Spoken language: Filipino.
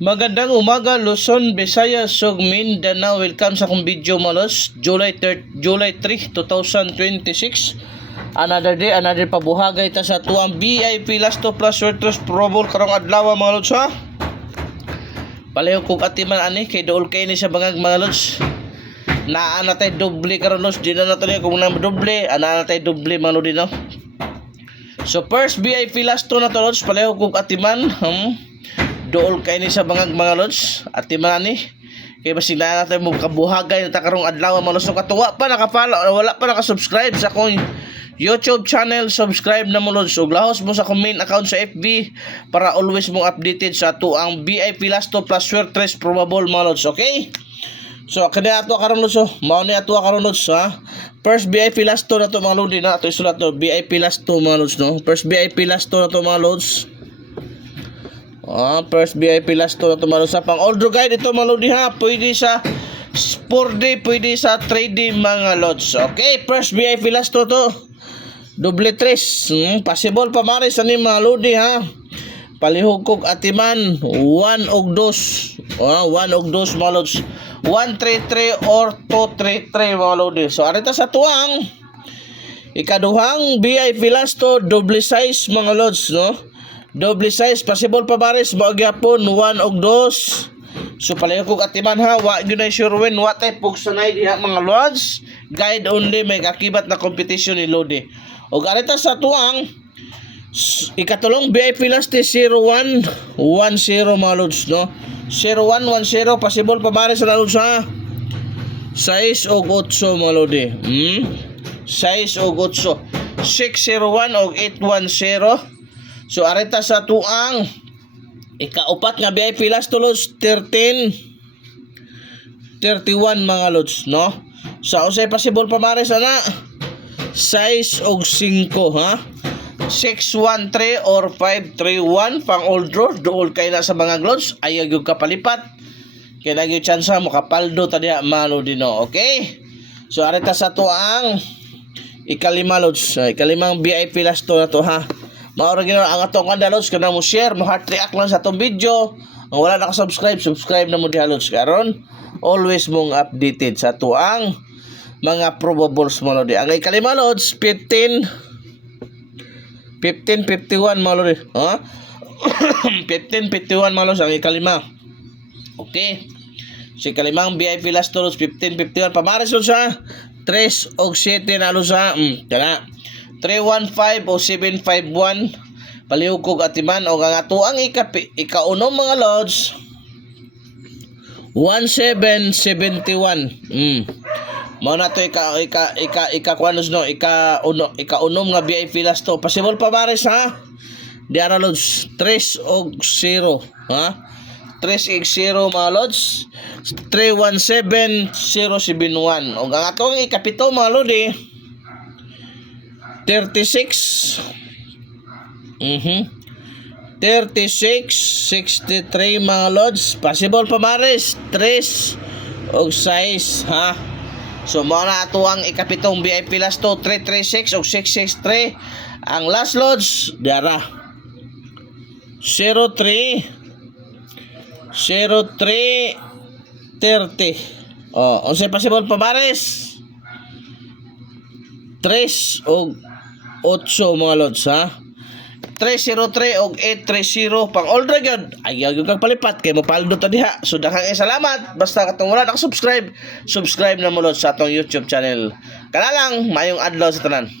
Magandang umaga, Luzon, Visayas, ug Mindanao. Welcome sa akong video malos. July 3, 2026. Another day, another pabuhagay ta sa tuang VIP Last to Plus Shorters Probable karong adlaw mga lods ha. Palayo kog atiman ani kay dool kay ni sa bangag mga lods. Naa na tay doble karon lods, di na nato ni kung na doble, ana na tay doble mga lods no. So first VIP Last to na to lods, palayo kog atiman. Dool kay ni sa bangag mga lods at timani kay basig na natin mo kabuhagay na karong adlaw mga lods. So katuwa pa nakapalo, wala pa naka-subscribe sa akong YouTube channel, subscribe na mo lods. Ug lahos mo sa main account sa FB para always mo updated sa ato ang VIP Last to Plus Shorters Probable mga lods, okay? So kani ato karon lods, mao ni ato karon lods ha. First VIP Last to na to mga lods, na ato isulat to VIP Last to mga lods no. First VIP Last to na to mga lods. First VIP Last to na tumalo sa pang order guide ito mga lodi ha. Pwede sa 4D, pwede sa 3D mga lods. Okay, first VIP Last to double tres. Possible pa maris ani mga lodi ha. Palihog kog atiman 1 og 2. 1 og 2 mga lods. 133 or 233 mga lodi. So arita sa tuang ikaduhang VIP Last to double size mga lods no. Double size, possible pa baris, mao gyapon 1 og 2. So palayo kog atiman ha, wa gyud ay sure win, wa tay pugsanay diha mga lods. Guide only, may kakibat na competition ni Lodi. Og arita sa tuang ikatulong VIP Last 0110 mga lods no. 0110 possible pa baris sa lods ha. 6 og 8 mga lodi. 6 og 8. 601 og 810. So arita sa tuang ikaupat nga VIP Last to lods 1331 mga lods no. Sa usay possible pa mares ana 6 og 5 ha. 613 or 531 pang old draw dool kay na sa mga lods ayaw gyud kapalipat kay na gyud chance mo kapaldo ta diha malo dino, okay? So arita sa tuang ikalima lods, ikalimang VIP Last to na to ha. Maura ginawa ang atong kanda lods, kana mo share, mo heart react lang sa atong video. Ang wala naka-subscribe, subscribe na mo diha lods karon. Always mong updated sa tuang mga probables mo lodi. Ang ikalima lods 1551 mga lodi. Ha? 1551 mga lods ang ikalima. Okay. Si kalimang VIP Last to lods 1551 pamares lods ha. 3 og 7 na lods ha. Kana 315 o 751 palihog kog atiman o ang ato ang ikaunom mga lods 1771. Mao na to kuanos no ikaunom nga VIP Last to possible pa baris ha. Diara lods 3 og 0 ha. 3 og 0 mga lods 317071 o ang ato ang ikapito mga lodi 36 63 mga lods possible pa maris 3 og 6 ha. So mao na ato ang ikapitong VIP Last to 336 og 663. Ang last lods dara 03 30 unsay possible pa maris 3 og 8 mga lods ha. 303 og 830 pang order gyud ayaw gyud kag palipat kay mopaldo ta diha. So daghang salamat basta katong wala naka-subscribe, subscribe na mo lods sa atong YouTube channel. Kana lang, mayong adlaw sa tanan.